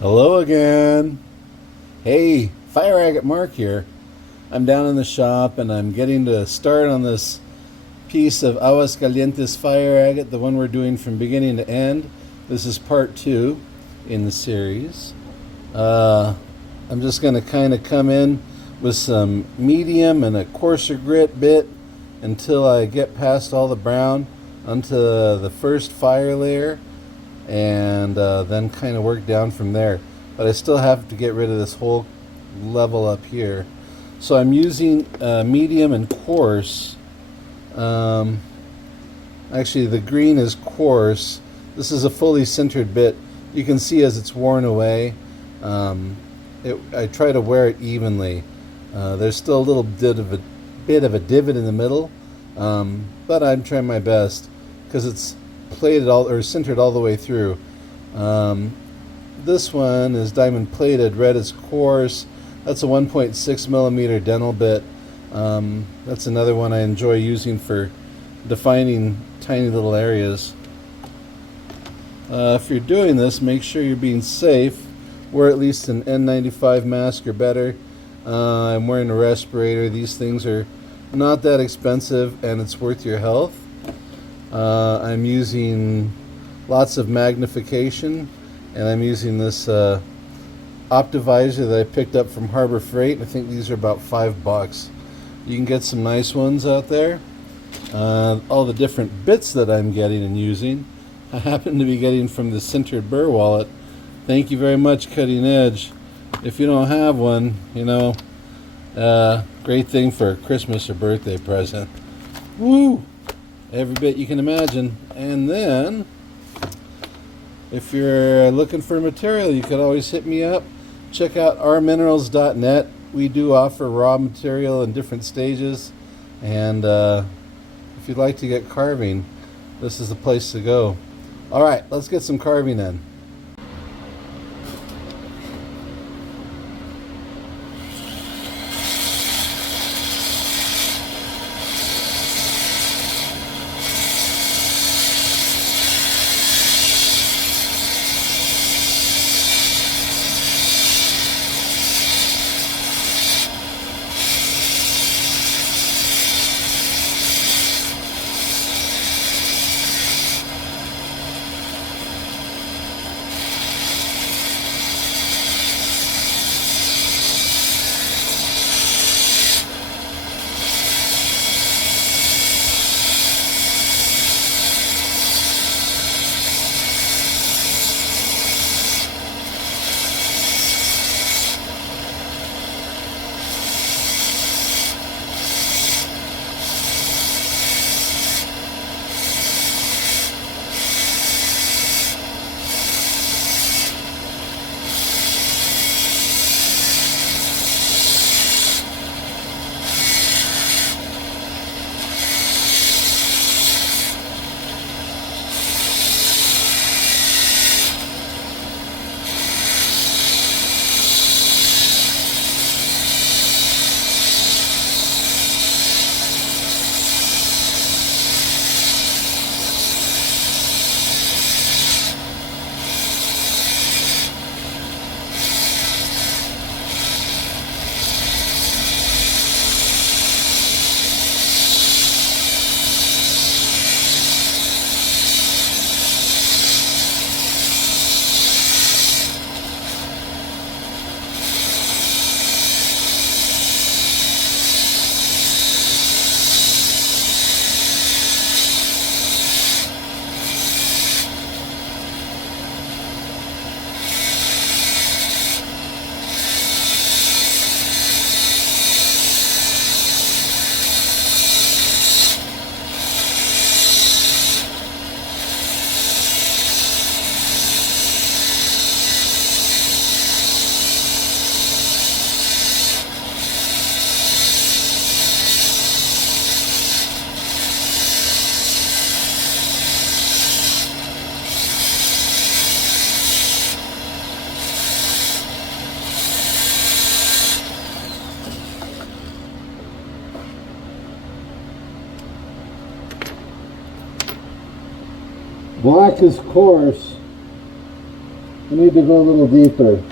Hello again. Hey, Fire Agate Mark here. I'm down in the shop and I'm getting to start on this piece of Aguascalientes fire agate, the one we're doing from beginning to end. This is part two in the series. Uh, I'm just going to kind of come in with some medium and a coarser grit bit until I get past all the brown onto the first fire layer, and then kind of work down from there. But I still have to get rid of this whole level up here. So I'm using medium and coarse. Um, Actually, the green is coarse. This is a fully sintered bit. You can see as it's worn away. Um, I try to wear it evenly. There's still a little bit of a divot in the middle, but I'm trying my best because it's plated all or sintered all the way through. Um, this one is diamond plated. Red is coarse. That's a 1.6 millimeter dental bit. That's another one I enjoy using for defining tiny little areas. If you're doing this, make sure you're being safe. Wear at least an N95 mask or better. I'm wearing a respirator. These things are not that expensive and it's worth your health. I'm using lots of magnification, and I'm using this Optivisor that I picked up from Harbor Freight. I think these are about $5. You can get some nice ones out there. All the different bits that I'm getting and using, I happen to be getting from the sintered burr wallet. Thank you very much, Cutting Edge. If you don't have one, great thing for a Christmas or birthday present. Woo! Every bit you can imagine. And then, if you're looking for material, you could always hit me up. Check out ourminerals.net. We do offer raw material in different stages. And if you'd like to get carving, this is the place to go. All right, let's get some carving in. Black is coarse. We need to go a little deeper.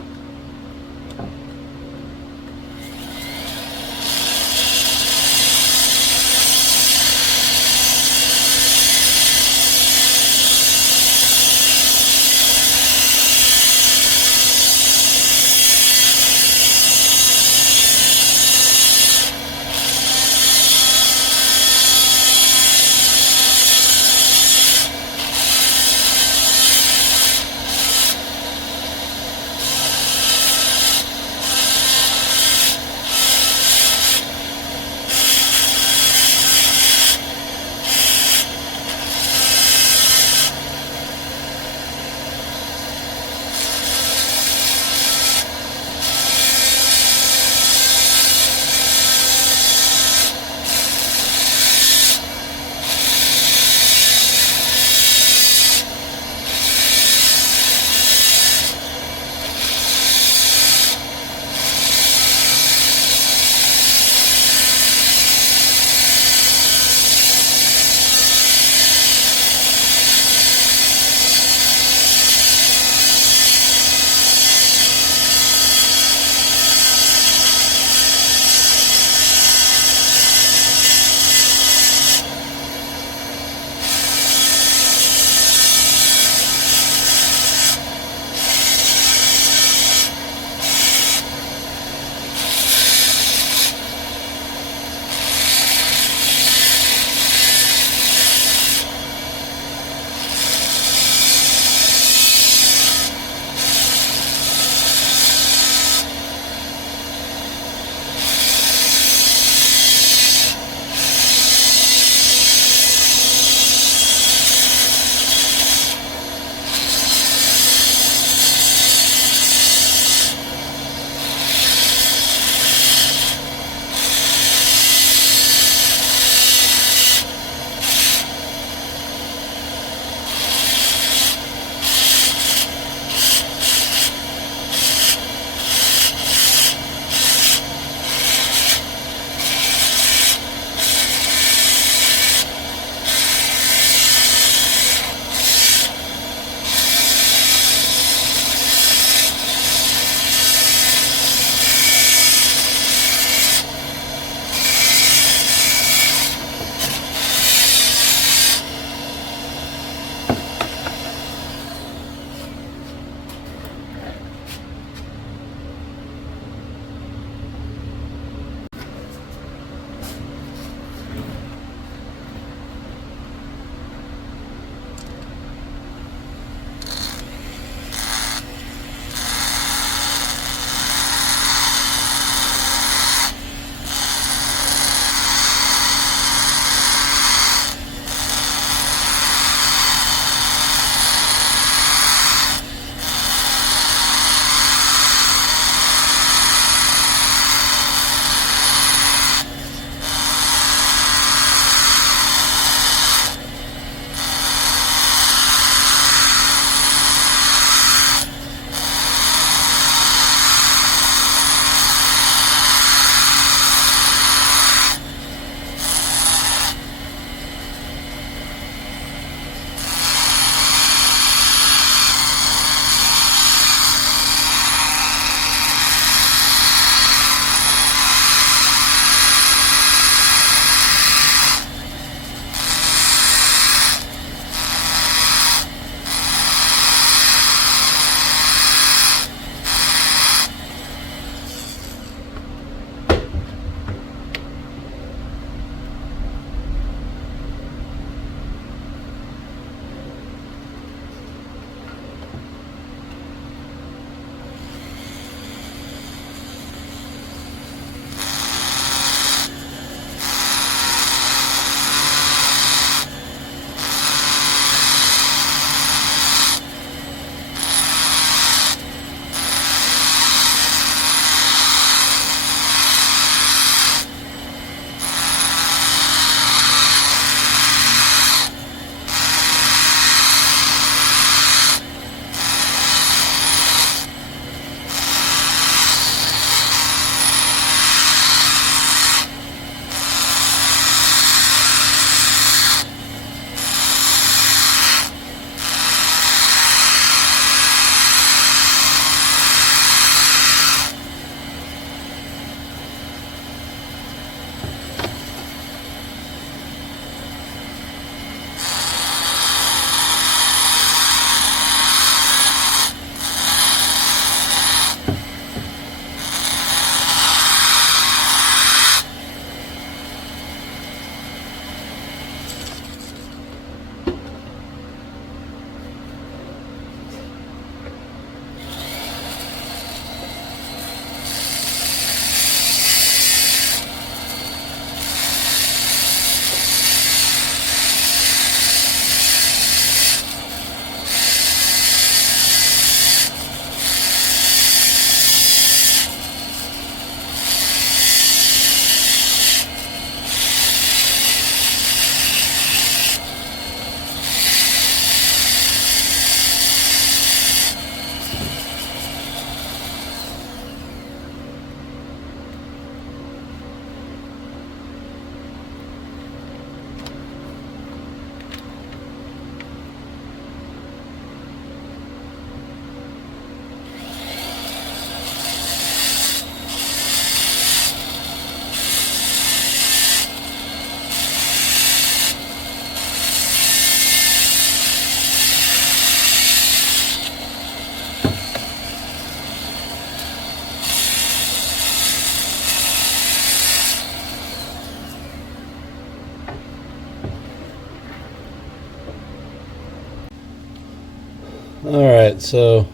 so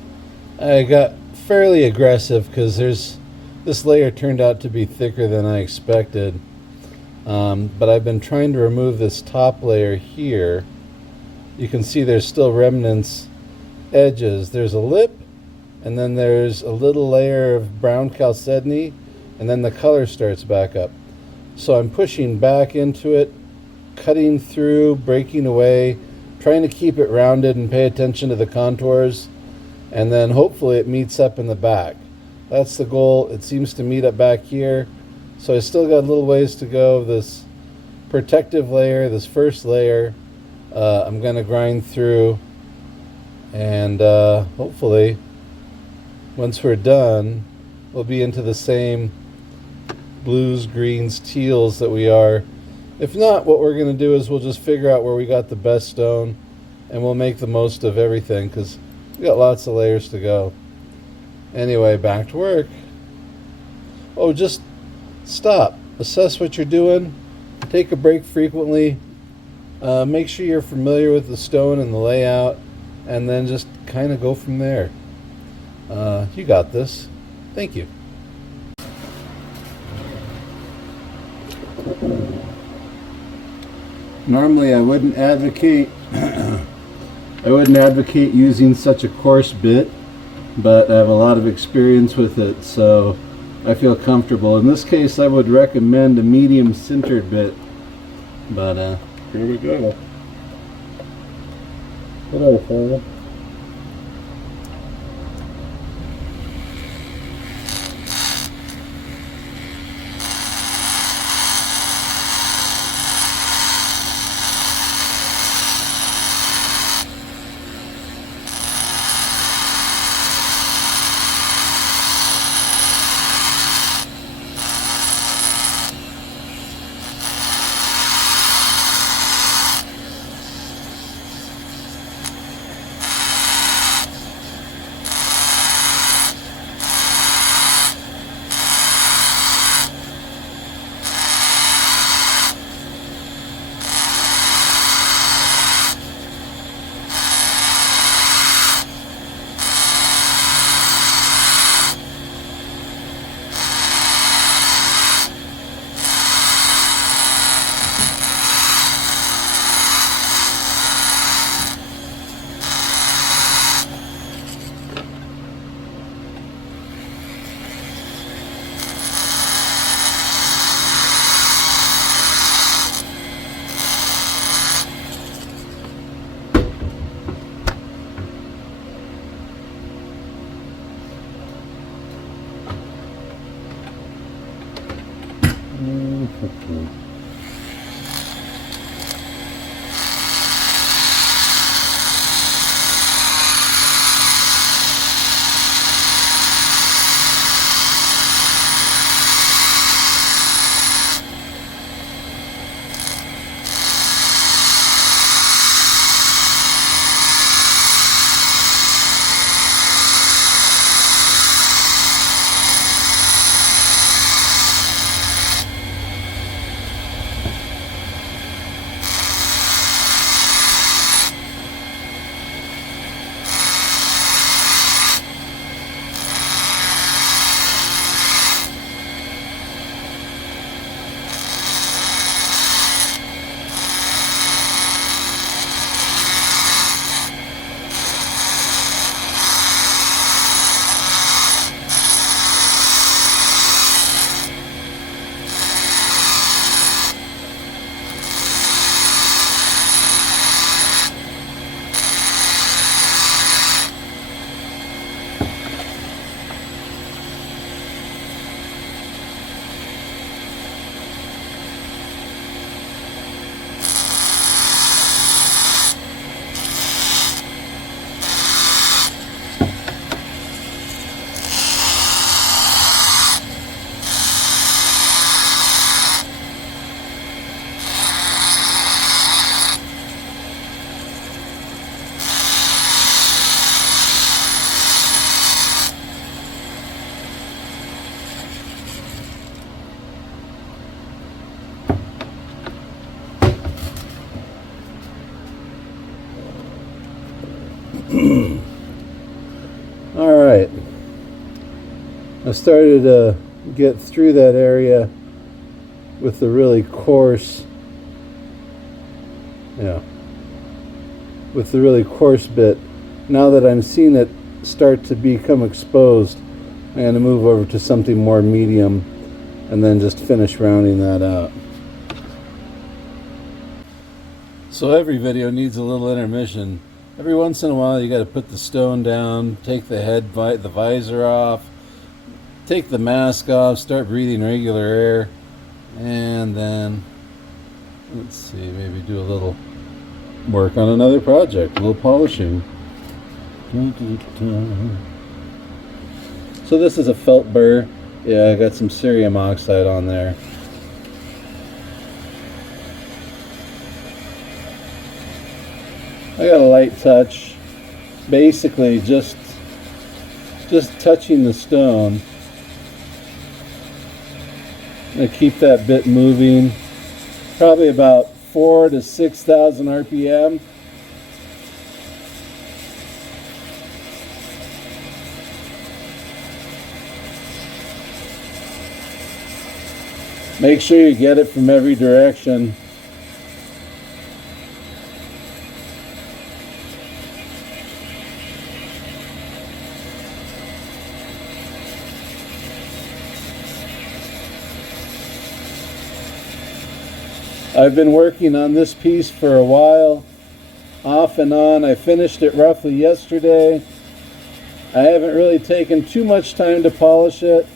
I got fairly aggressive because this layer turned out to be thicker than I expected. But I've been trying to remove this top layer here. You can see there's still remnants, edges. There's a lip, and then there's a little layer of brown chalcedony, and then the color starts back up. So I'm pushing back into it, cutting through, breaking away, trying to keep it rounded and pay attention to the contours, and then hopefully it meets up in the back. That's the goal. It seems to meet up back here. So I still got a little ways to go of this protective layer, this first layer. I'm going to grind through, and hopefully once we're done, we'll be into the same blues, greens, teals that we are. If not, what we're going to do is we'll just figure out where we got the best stone, and we'll make the most of everything because we got lots of layers to go. Anyway, back to work. Oh, just stop. Assess what you're doing. Take a break frequently. Make sure you're familiar with the stone and the layout, and then just kind of go from there. You got this. Thank you. Normally I wouldn't advocate using such a coarse bit, but I have a lot of experience with it, so I feel comfortable. In this case I would recommend a medium sintered bit, but here we go. Hello, fella. Alright, I started to get through that area with the really coarse, with the really coarse bit. Now that I'm seeing it start to become exposed, I'm going to move over to something more medium and then just finish rounding that out. So every video needs a little intermission. Every once in a while you got to put the stone down, take the the visor off, take the mask off, start breathing regular air, and then, let's see, maybe do a little work on another project, a little polishing. So this is a felt burr. Yeah, I got some cerium oxide on there. I got a light touch, basically just touching the stone. I'm going to keep that bit moving, probably about 4,000 to 6,000 RPM. Make sure you get it from every direction. I've been working on this piece for a while, off and on. I finished it roughly yesterday. I haven't really taken too much time to polish it,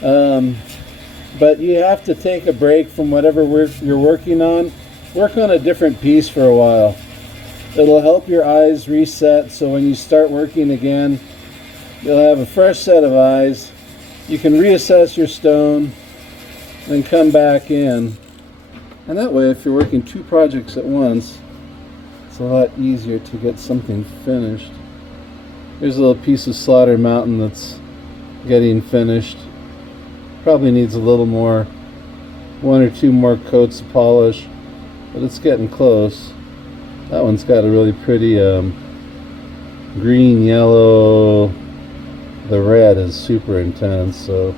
but you have to take a break from whatever you're working on. Work on a different piece for a while. It'll help your eyes reset, so when you start working again, you'll have a fresh set of eyes. You can reassess your stone, then come back in. And that way, if you're working two projects at once, it's a lot easier to get something finished. Here's a little piece of Slaughter Mountain that's getting finished. Probably needs a little more, 1 or 2 more coats of polish, but it's getting close. That one's got a really pretty green, yellow. The red is super intense. So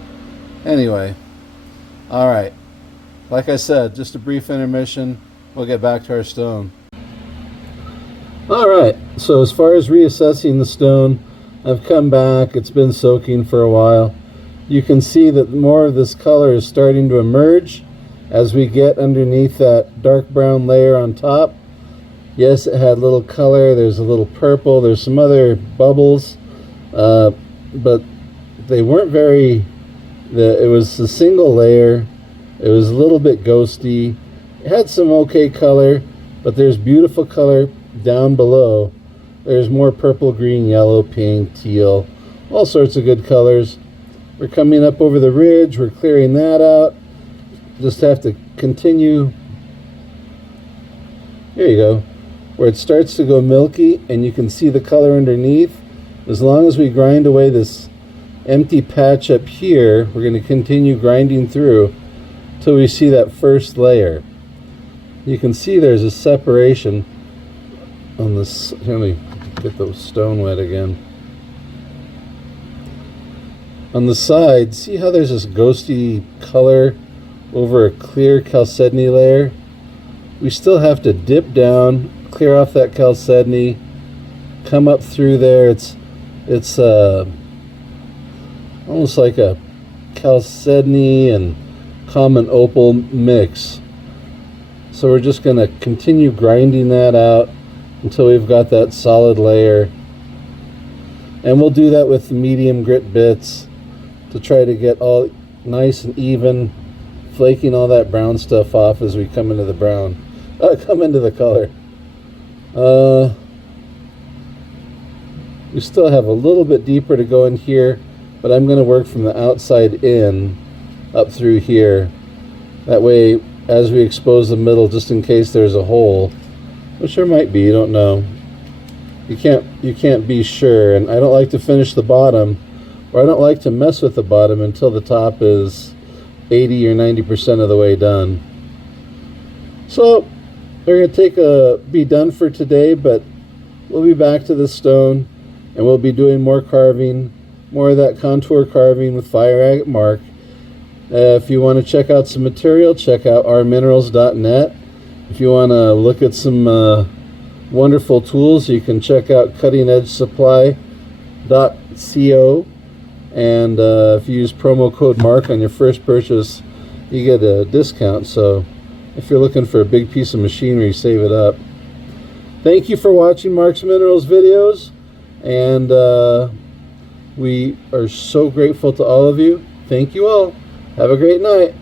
anyway, all right. Like I said, just a brief intermission. We'll get back to our stone. Alright, so as far as reassessing the stone, I've come back. It's been soaking for a while. You can see that more of this color is starting to emerge as we get underneath that dark brown layer on top. Yes, it had little color. There's a little purple. There's some other bubbles, but they weren't very... It was a single layer. It was a little bit ghosty. It had some okay color, but there's beautiful color down below. There's more purple, green, yellow, pink, teal, all sorts of good colors. We're coming up over the ridge. We're clearing that out. Just have to continue. There you go. Where it starts to go milky and you can see the color underneath. As long as we grind away this empty patch up here, we're going to continue grinding through till we see that first layer. You can see there's a separation on this. Let me get the stone wet again. On the side, see how there's this ghosty color over a clear chalcedony layer? We still have to dip down, clear off that chalcedony, come up through there. It's almost like a chalcedony and common opal mix. So we're just going to continue grinding that out until we've got that solid layer. And we'll do that with the medium grit bits to try to get all nice and even, flaking all that brown stuff off as we come into the brown. Come into the color. We still have a little bit deeper to go in here, but I'm going to work from the outside in up through here. That way, as we expose the middle, just in case there's a hole, which there might be, you don't know. You can't be sure, and I don't like to finish the bottom, or I don't like to mess with the bottom until the top is 80 or 90% of the way done. So we're going to be done for today, but we'll be back to the stone and we'll be doing more carving, more of that contour carving with Fire Agate Mark. If you want to check out some material, check out ourminerals.net. If you want to look at some wonderful tools, you can check out cuttingedgesupply.co, and if you use promo code MARK on your first purchase, you get a discount. So if you're looking for a big piece of machinery, save it up. Thank you for watching Mark's Minerals videos, and we are so grateful to all of you. Thank you all. Have a great night.